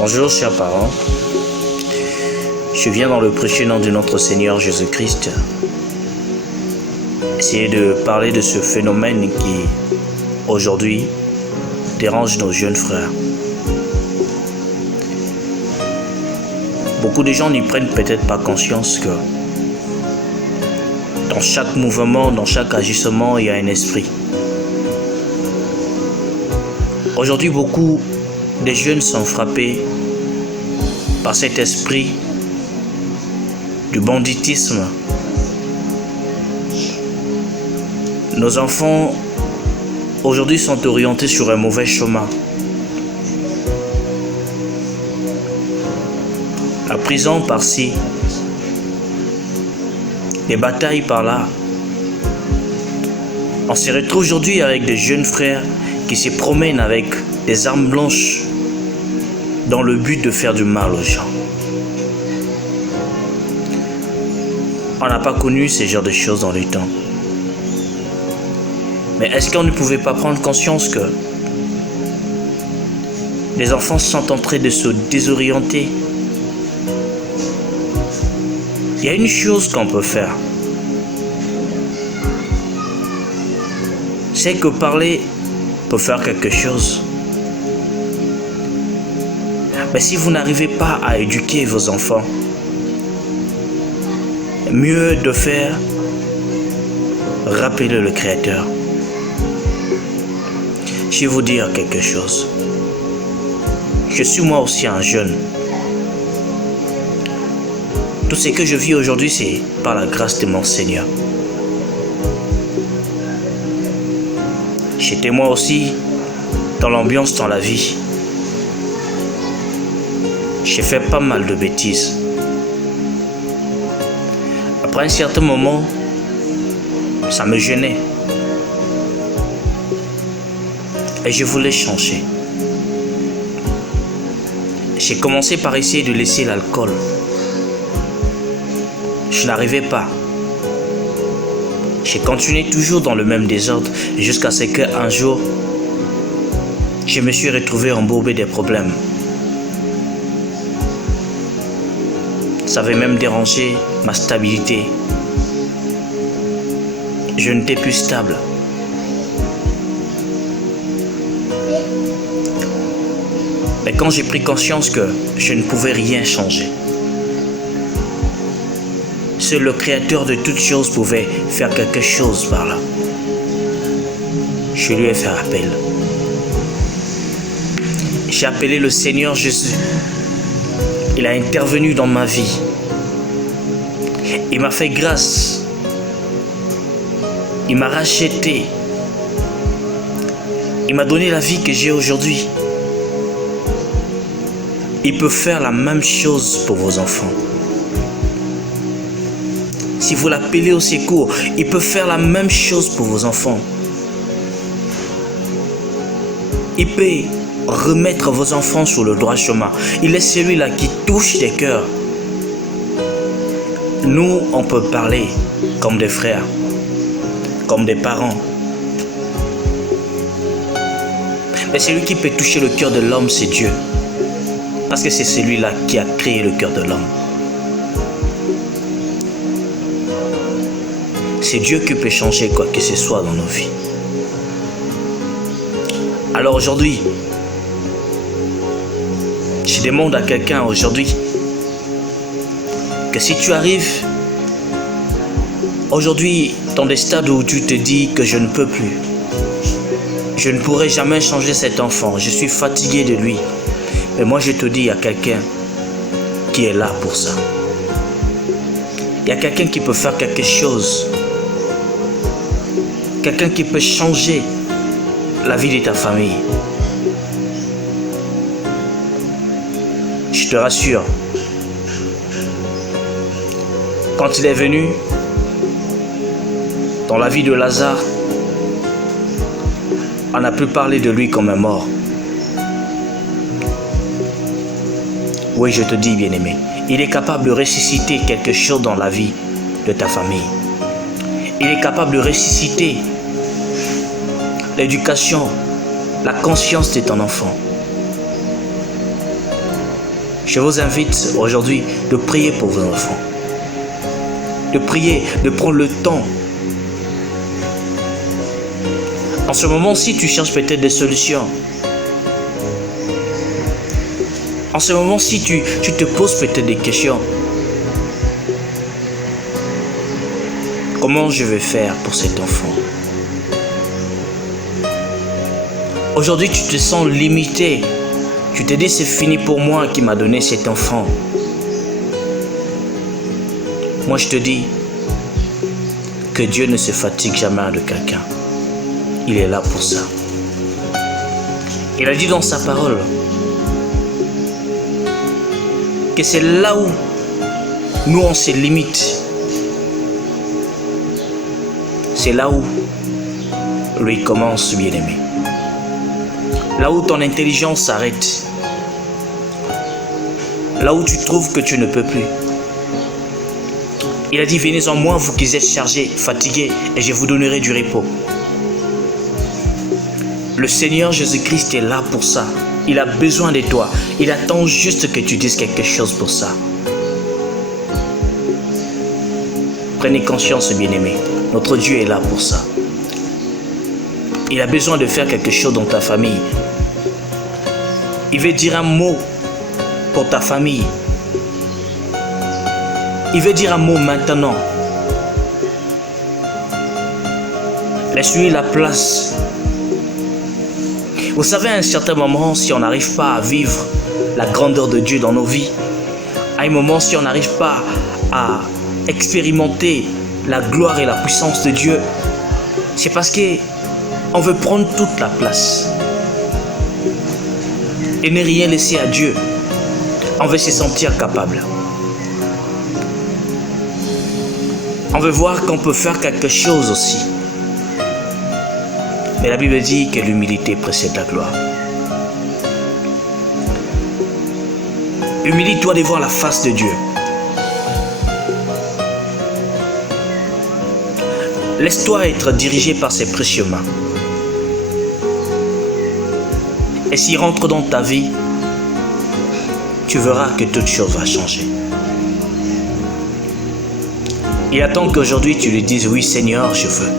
Bonjour chers parents, je viens dans le précieux nom de notre Seigneur Jésus-Christ essayer de parler de ce phénomène qui aujourd'hui dérange nos jeunes frères. Beaucoup de gens n'y prennent peut-être pas conscience que dans chaque mouvement, dans chaque agissement, il y a un esprit. Aujourd'hui, beaucoup de jeunes sont frappés par cet esprit du banditisme. Nos enfants aujourd'hui sont orientés sur un mauvais chemin. La prison par-ci, les batailles par-là. On se retrouve aujourd'hui avec des jeunes frères qui se promènent avec des armes blanches dans le but de faire du mal aux gens. On n'a pas connu ce genre de choses dans le temps. Mais est-ce qu'on ne pouvait pas prendre conscience que les enfants sont en train de se désorienter? Il y a une chose qu'on peut faire. C'est que parler peut faire quelque chose. Mais si vous n'arrivez pas à éduquer vos enfants, mieux de faire rappeler le Créateur. Je vais vous dire quelque chose. Je suis moi aussi un jeune. Tout ce que je vis aujourd'hui, c'est par la grâce de mon Seigneur. J'étais moi aussi dans l'ambiance, dans la vie. J'ai fait pas mal de bêtises. Après un certain moment, ça me gênait. Et je voulais changer. J'ai commencé par essayer de laisser l'alcool. Je n'arrivais pas. J'ai continué toujours dans le même désordre jusqu'à ce qu'un jour, je me suis retrouvé embourbé des problèmes. Ça avait même dérangé ma stabilité. Je n'étais plus stable. Mais quand j'ai pris conscience que je ne pouvais rien changer, seul le Créateur de toutes choses pouvait faire quelque chose par là, je lui ai fait appel. J'ai appelé le Seigneur Jésus. Il a intervenu dans ma vie. Il m'a fait grâce. Il m'a racheté. Il m'a donné la vie que j'ai aujourd'hui. Il peut faire la même chose pour vos enfants. Si vous l'appelez au secours, il peut faire la même chose pour vos enfants. Il peut remettre vos enfants sur le droit chemin. Il est celui-là qui touche des cœurs. Nous, on peut parler comme des frères, comme des parents. Mais celui qui peut toucher le cœur de l'homme, c'est Dieu. Parce que c'est celui-là qui a créé le cœur de l'homme. C'est Dieu qui peut changer quoi que ce soit dans nos vies. Alors aujourd'hui, je demande à quelqu'un aujourd'hui que si tu arrives aujourd'hui dans des stades où tu te dis que je ne peux plus, je ne pourrai jamais changer cet enfant, je suis fatigué de lui. Mais moi je te dis, il y a quelqu'un qui est là pour ça. Il y a quelqu'un qui peut faire quelque chose. Quelqu'un qui peut changer la vie de ta famille. Je te rassure, quand il est venu dans la vie de Lazare, on a pu parler de lui comme un mort. Oui, je te dis, bien-aimé, il est capable de ressusciter quelque chose dans la vie de ta famille. Il est capable de ressusciter l'éducation, la conscience de ton enfant. Je vous invite aujourd'hui de prier pour vos enfants. De prier, de prendre le temps. En ce moment-ci, tu cherches peut-être des solutions. En ce moment-ci, tu te poses peut-être des questions. Comment je vais faire pour cet enfant? Aujourd'hui, tu te sens limité. Tu te dis, c'est fini pour moi qui m'a donné cet enfant. Moi, je te dis que Dieu ne se fatigue jamais de quelqu'un. Il est là pour ça. Il a dit dans sa parole que c'est là où nous, on se limite. C'est là où lui commence, bien-aimé. Là où ton intelligence s'arrête. Là où tu trouves que tu ne peux plus. Il a dit, venez en moi, vous qui êtes chargés, fatigués, et je vous donnerai du repos. Le Seigneur Jésus-Christ est là pour ça. Il a besoin de toi. Il attend juste que tu dises quelque chose pour ça. Prenez conscience, bien-aimés. Notre Dieu est là pour ça. Il a besoin de faire quelque chose dans ta famille. Il veut dire un mot pour ta famille. Il veut dire un mot maintenant. Laisse-lui la place. Vous savez, à un certain moment, si on n'arrive pas à vivre la grandeur de Dieu dans nos vies, à un moment, si on n'arrive pas à expérimenter la gloire et la puissance de Dieu, c'est parce qu'on veut prendre toute la place et ne rien laisser à Dieu. On veut se sentir capable. On veut voir qu'on peut faire quelque chose aussi. Mais la Bible dit que l'humilité précède la gloire. Humilie-toi devant la face de Dieu. Laisse-toi être dirigé par ses précieux mains. Et s'il rentre dans ta vie, tu verras que toute chose va changer. Il attend qu'aujourd'hui tu lui dises, oui Seigneur, je veux.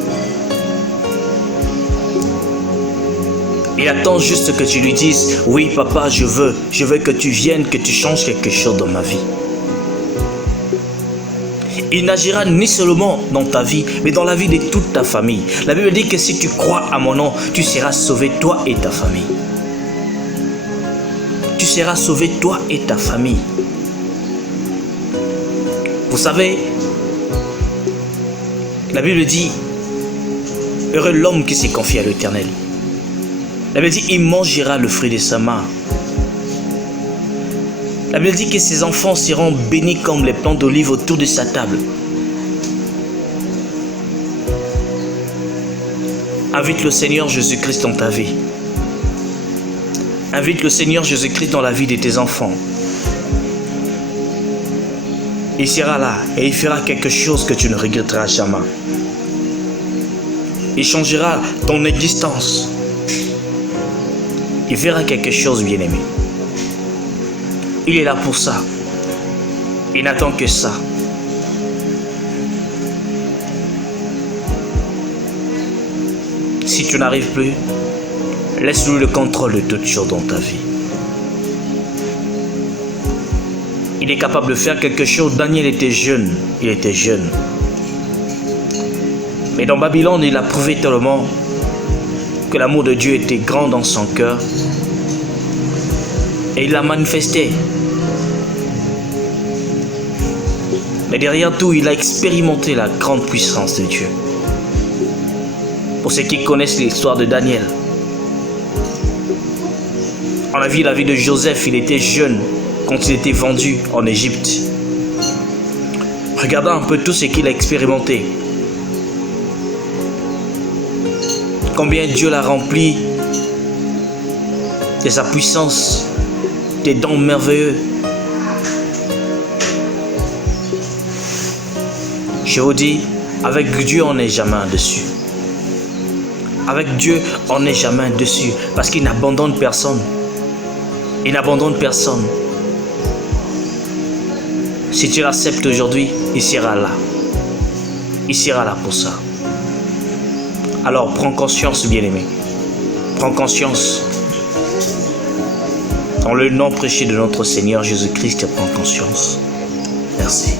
Il attend juste que tu lui dises, oui papa, je veux que tu viennes, que tu changes quelque chose dans ma vie. Il n'agira ni seulement dans ta vie, mais dans la vie de toute ta famille. La Bible dit que si tu crois à mon nom, tu seras sauvé, toi et ta famille. Tu seras sauvé, toi et ta famille. Vous savez, la Bible dit, heureux l'homme qui s'est confié à l'Éternel. La Bible dit, il mangera le fruit de sa main. La Bible dit que ses enfants seront bénis comme les plants d'olive autour de sa table. Invite le Seigneur Jésus-Christ dans ta vie. Invite le Seigneur Jésus-Christ dans la vie de tes enfants. Il sera là et il fera quelque chose que tu ne regretteras jamais. Il changera ton existence. Il fera quelque chose, bien-aimé. Il est là pour ça. Il n'attend que ça. Si tu n'arrives plus, laisse-lui le contrôle de toutes choses dans ta vie. Il est capable de faire quelque chose. Daniel était jeune. Il était jeune. Mais dans Babylone, il a prouvé tellement que l'amour de Dieu était grand dans son cœur. Et il l'a manifesté. Mais derrière tout, il a expérimenté la grande puissance de Dieu. Pour ceux qui connaissent l'histoire de Daniel, on a vu la vie de Joseph. Il était jeune quand il était vendu en Égypte. Regardons un peu tout ce qu'il a expérimenté. Combien Dieu l'a rempli de sa puissance, des dons merveilleux. Je vous dis, avec Dieu, on n'est jamais dessus. Avec Dieu, on n'est jamais dessus. Parce qu'il n'abandonne personne. Il n'abandonne personne. Si tu l'acceptes aujourd'hui, il sera là. Il sera là pour ça. Alors prends conscience, bien-aimé. Prends conscience. Dans le nom précieux de notre Seigneur Jésus-Christ, prends conscience. Merci.